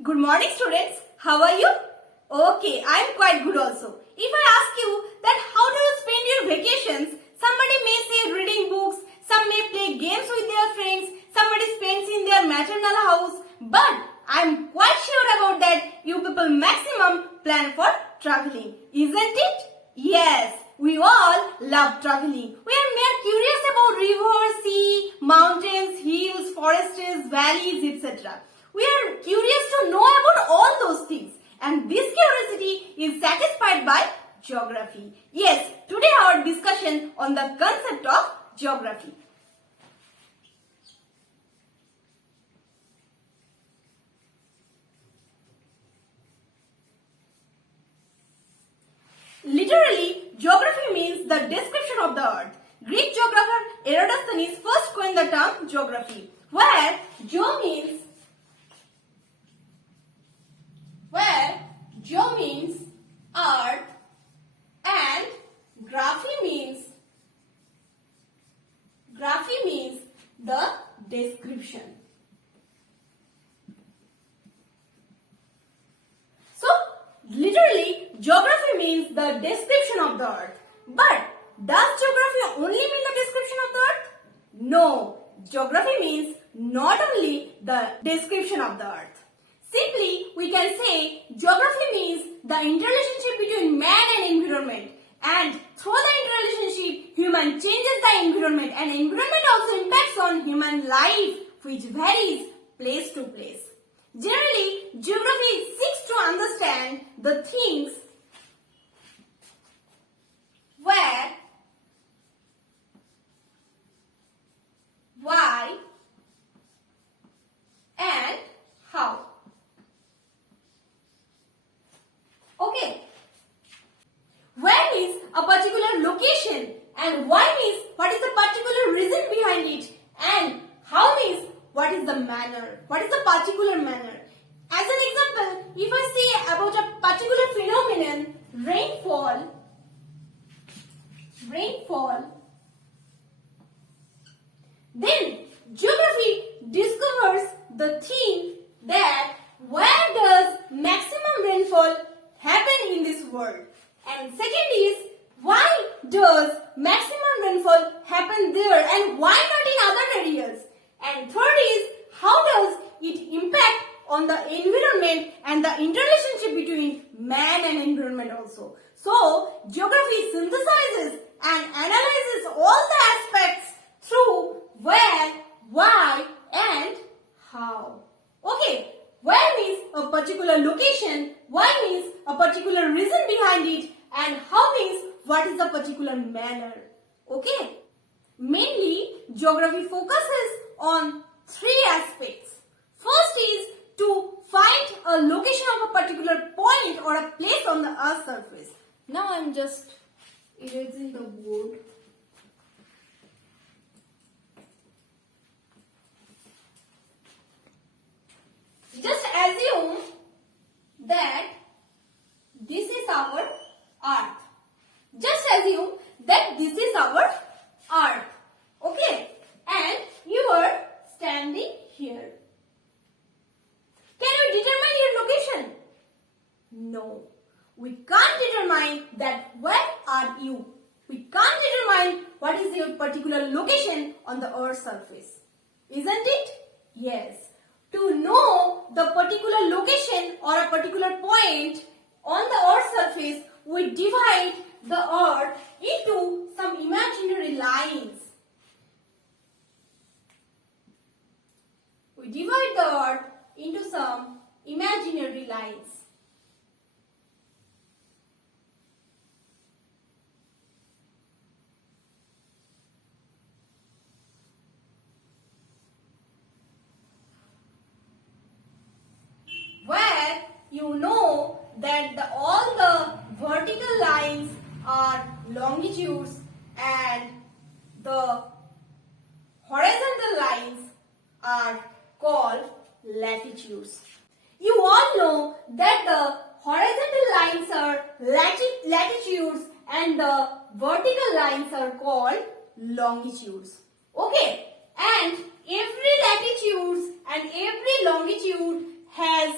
Good morning, students. How are you? Okay, I am quite good also. If I ask you that how do you spend your vacations, somebody may say reading books, some may play games with their friends, somebody spends in their maternal house, but I am quite sure about that you people maximum plan for traveling, isn't it? Yes, we all love traveling. We are mere curious about rivers, sea, mountains, hills, forests, valleys, etc. We are curious to know about all those things, and this curiosity is satisfied by geography. Yes, today our discussion on the concept of geography. Literally, geography means the description of the earth. Greek geographer Eratosthenes first coined the term geography, where geo means earth and graphy means the description. So, literally, geography means the description of the earth. But does geography only mean the description of the earth? No, geography means not only the description of the earth. Simply, we can say geography means the interrelationship between man and environment. And through the interrelationship, human changes the environment, and environment also impacts on human life, which varies place to place. Generally, geography seeks to understand the things where, why, and how. Okay. Where means a particular location, and why means what is the particular reason behind it, and how means what is the manner, what is the particular manner. As an example, if I say about a particular phenomenon, rainfall, then geography discovers the thing that where does maximum rainfall happen in this world. And second is, why does maximum rainfall happen there and why not in other areas? And third is, how does it impact on the environment and the interrelationship between man and environment also. So, geography synthesizes and analyzes all the aspects through where, why, and how. Okay, where means a particular location, why means a particular reason behind it, and how means what is the particular manner. Okay. Mainly, geography focuses on three aspects. First is to find a location of a particular point or a place on the earth's surface. Now I am just erasing the board. Just assume that this is our earth. Just assume that this is our earth. Okay? And you are standing here. Can you determine your location? No. We can't determine that where are you. We can't determine what is your particular location on the earth's surface. Isn't it? Yes. To know the particular location or a particular point on the earth's surface, we divide the earth into some imaginary lines. We divide the earth into some imaginary lines. Where you know that all the vertical lines are longitudes and the horizontal lines are called latitudes. You all know that the horizontal lines are latitudes and the vertical lines are called longitudes. Okay, and every latitudes and every longitude has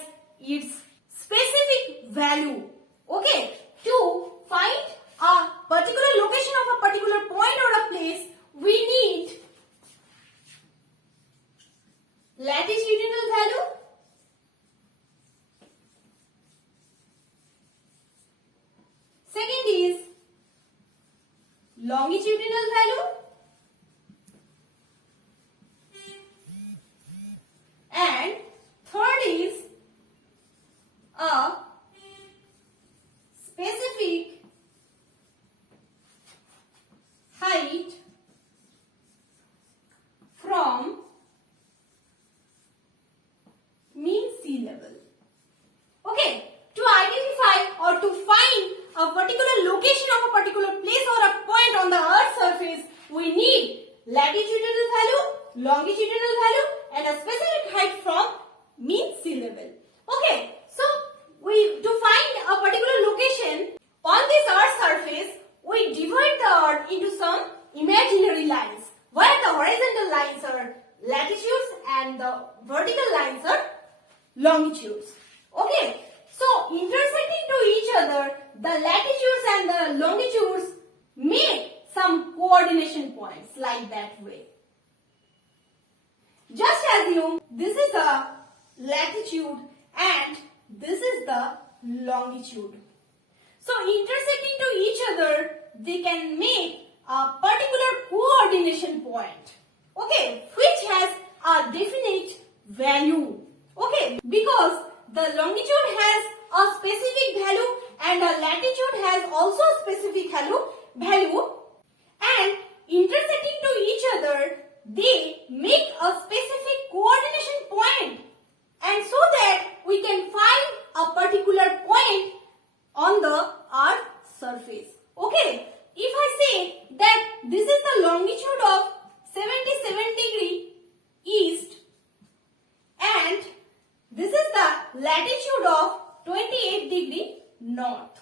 longitudes. Okay, so intersecting to each other, the latitudes and the longitudes make some coordination points like that way. Just assume this is the latitude and this is the longitude. So intersecting to each other, they can make a particular coordination point, okay, which has a definite value, okay, because the longitude has a specific value and the latitude has also a specific value, and intersecting to each other, they make a specific coordination point, and so that we can find a particular point on the Earth surface. Okay, if I say that this is the longitude of 77° east and this is the latitude of 28° north,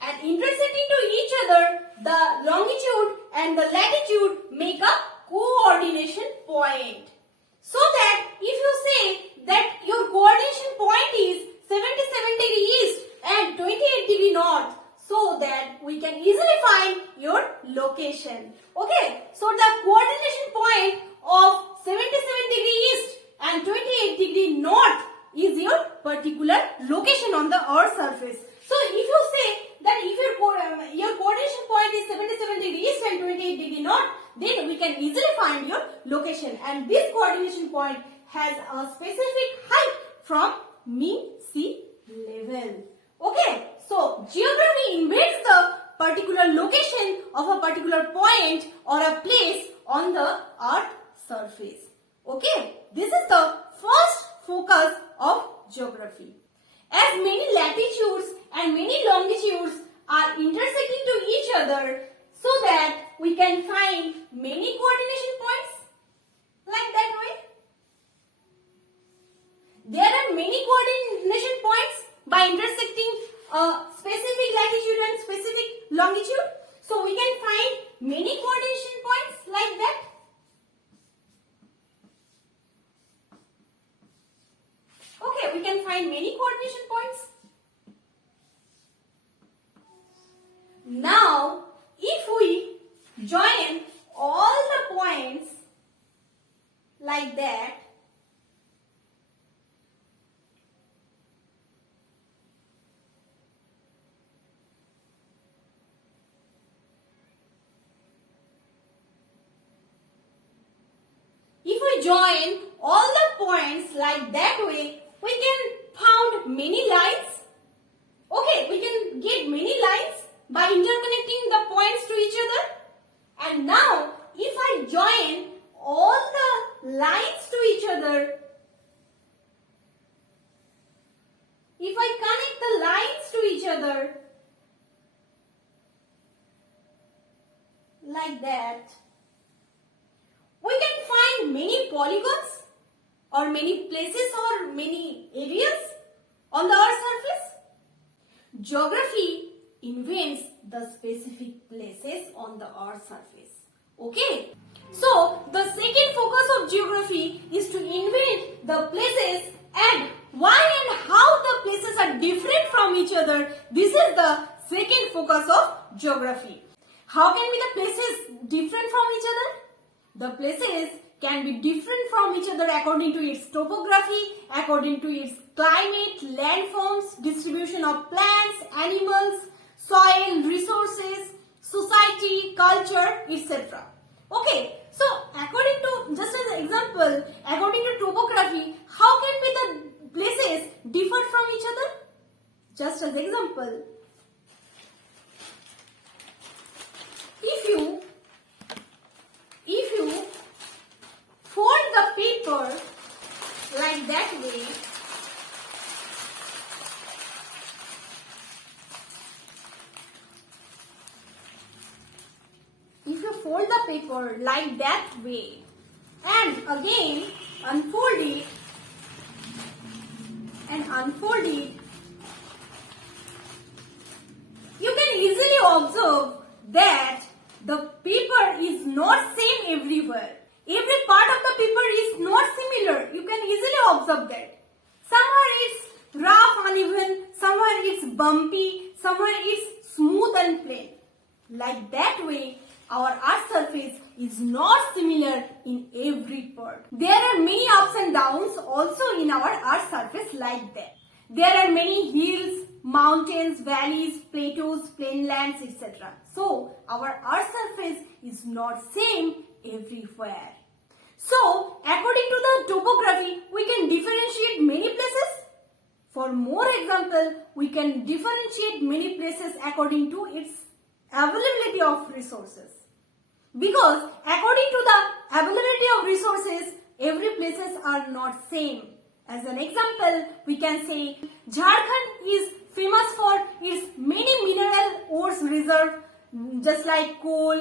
and intersecting to each other, the longitude and the latitude make a coordination point. So that if you say that your coordination point is 77° east and 28° north, so that we can easily find your location. Okay, so the coordination point of 77° east and 28° north is your particular location on the Earth's surface. So if you say that if your coordination point is 77° east and 28° north, then we can easily find your location, and this coordination point has a specific height from mean sea level. Okay, so geography embeds the particular location of a particular point or a place on the Earth surface. Okay, this is the first focus of geography. As many latitudes and many longitudes are intersecting to each other, so that we can find many coordination points like that way. There are many coordination points by intersecting a specific latitude and specific longitude. So we can find many coordination points like that. Okay, we can find many coordination points. Now, if we join all the points like that, join all the points like that way, we can found many lines. Okay, we can get many lines by interconnecting the points to each other. And now, if I join all the lines to each other, if I connect the lines to each other like that, we can find many polygons or many places or many areas on the Earth's surface. Geography invents the specific places on the Earth's surface. Okay? So, the second focus of geography is to invent the places and why and how the places are different from each other. This is the second focus of geography. How can be the places different from each other? The places can be different from each other according to its topography, according to its climate, landforms, distribution of plants, animals, soil, resources, society, culture, etc. Okay, so according to, just as an example, according to topography, how can be the places differ from each other? Just as example, if you fold the paper like that way, if you fold the paper like that way and again unfold it and unfold it, you can easily observe that the paper is not same everywhere. Every part of the paper is not similar. You can easily observe that. Somewhere it's rough, uneven, somewhere it's bumpy, somewhere it's smooth and plain. Like that way, our earth surface is not similar in every part. There are many ups and downs also in our earth surface like that. There are many hills, mountains, valleys, plateaus, plainlands, etc. So, our earth surface is not same everywhere. So, according to the topography, we can differentiate many places. For more example, we can differentiate many places according to its availability of resources. Because according to the availability of resources, every places are not same. As an example, we can say Jharkhand is famous for its many mineral ores reserve, just like coal,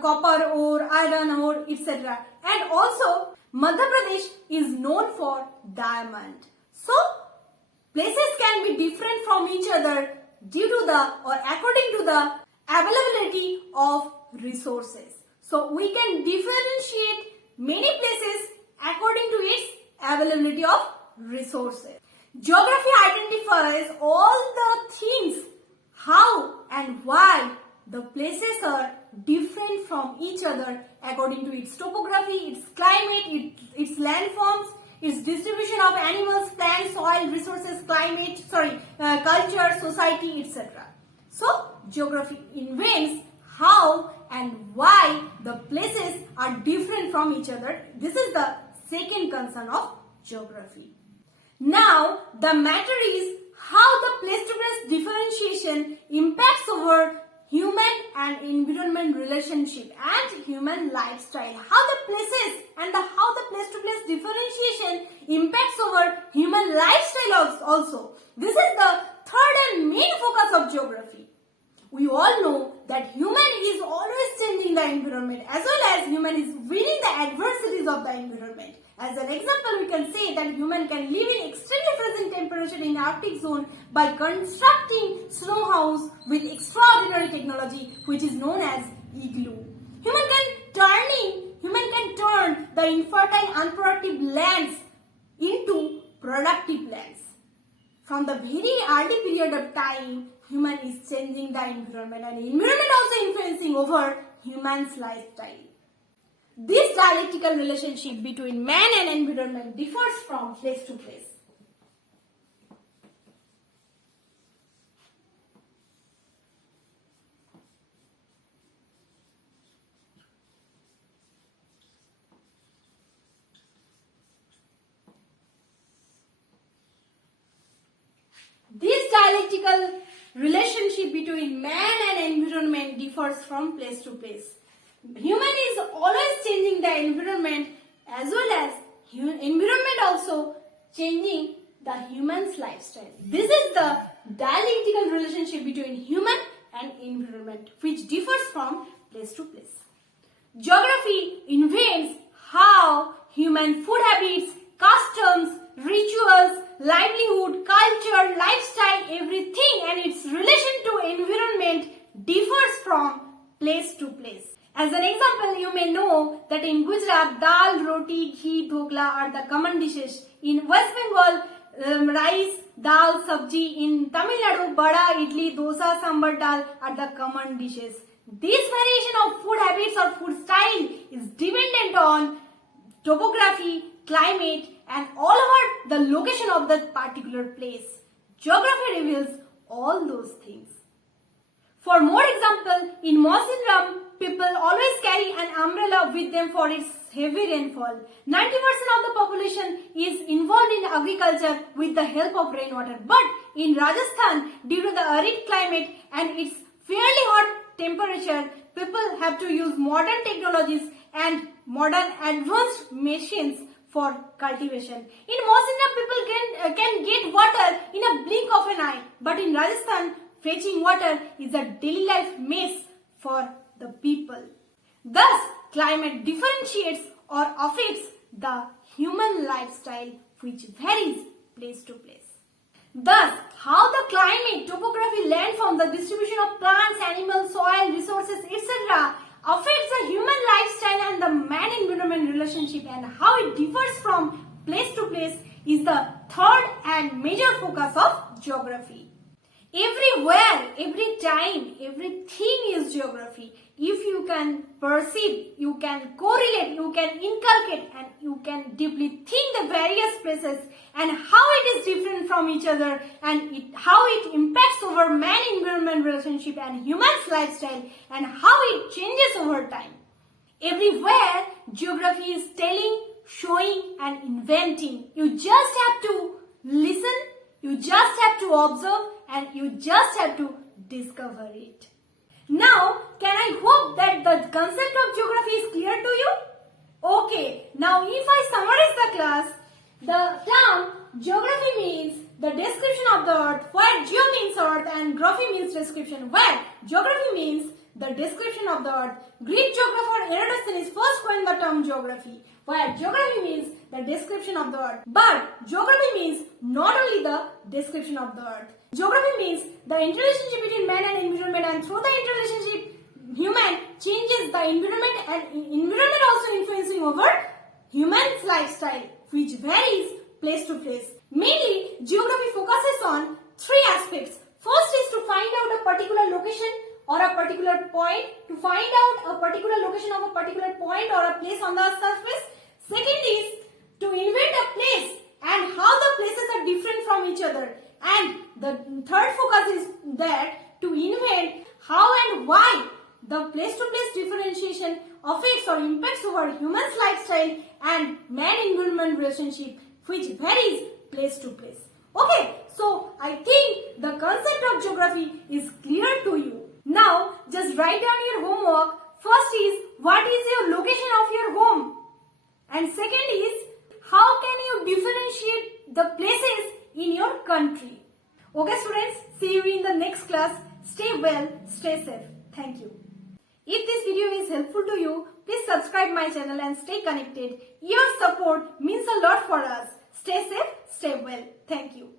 copper ore, iron ore, etc. And also, Madhya Pradesh is known for diamond. So, places can be different from each other due to the or according to the availability of resources. So, we can differentiate many places according to its availability of resources. Geography identifies all the things, how and why the places are different from each other according to its topography, its climate, its landforms, its distribution of animals, plants, soil, resources, culture, society, etc. So, geography invents how and why the places are different from each other. This is the second concern of geography. Now, the matter is how the place-to-place differentiation impacts over human and environment relationship and human lifestyle. How the places and how the place-to-place differentiation impacts over human lifestyle also. This is the third and main focus of geography. We all know that human is always changing the environment as well as human is winning the adversities of the environment. As an example, we can say that human can live in extremely freezing temperature in Arctic zone by constructing snow house with extraordinary technology which is known as igloo. Human can turn the infertile, unproductive lands into productive lands. From the very early period of time, human is changing the environment and environment also influencing over human's lifestyle. This dialectical relationship between man and environment differs from place to place. This dialectical relationship between man and environment differs from place to place. Human is always changing the environment as well as environment also changing the human's lifestyle. This is the dialectical relationship between human and environment which differs from place to place. Geography invents how human food habits, customs, rituals, livelihood, culture, lifestyle, everything and its relation to environment differs from place to place. As an example, you may know that in Gujarat, dal, roti, ghee, dhokla are the common dishes. In West Bengal, rice, dal, sabji. In Tamil Nadu, bada, idli, dosa, sambar, dal are the common dishes. This variation of food habits or food style is dependent on topography, climate and all over the location of that particular place. Geography reveals all those things. For more example, in Mausiram, people always carry an umbrella with them for its heavy rainfall. 90% of the population is involved in agriculture with the help of rainwater. But in Rajasthan, due to the arid climate and its fairly hot temperature, people have to use modern technologies and modern advanced machines for cultivation. In Mausiram, people can get water in a blink of an eye. But in Rajasthan, fetching water is a daily life mess for the people. Thus, climate differentiates or affects the human lifestyle which varies place to place. Thus, how the climate, topography, landform, the distribution of plants, animals, soil, resources, etc. affects the human lifestyle and the man-environment relationship and how it differs from place to place is the third and major focus of geography. Everywhere, every time, everything is geography. If you can perceive, you can correlate, you can inculcate and you can deeply think the various places and how it is different from each other and how it impacts over man-environment relationship and human's lifestyle and how it changes over time. Everywhere, geography is telling, showing and inventing. You just have to listen, you just have to observe and you just have to discover it. Now, can I hope that the concept of geography is clear to you? Okay, now if I summarize the class, the term geography means the description of the earth, where geo means earth and graphy means description, where geography means the description of the earth. Greek geographer Herodotus is first coined the term geography, where geography means the description of the earth. But geography means not only the description of the earth. Geography means the interrelationship between man and environment, and through the interrelationship, human changes the environment and environment also influencing over human's lifestyle, which varies place to place. Mainly, geography focuses on three aspects. First is to find out a particular location or a particular point, to find out a particular location of a particular point or a place on the surface. Second is to invent a place and how the places are different from each other. And the third focus is that to invent how and why the place-to-place differentiation affects or impacts over human's lifestyle and man-environment relationship, which varies place to place. Okay, so I think the concept of geography is clear to you. Now, just write down your homework. First is, what is your location of your home? And second is, how can you differentiate the places in your country? Okay students, see you in the next class. Stay well, stay safe. Thank you. If this video is helpful to you, please subscribe my channel and stay connected. Your support means a lot for us. Stay safe, stay well. Thank you.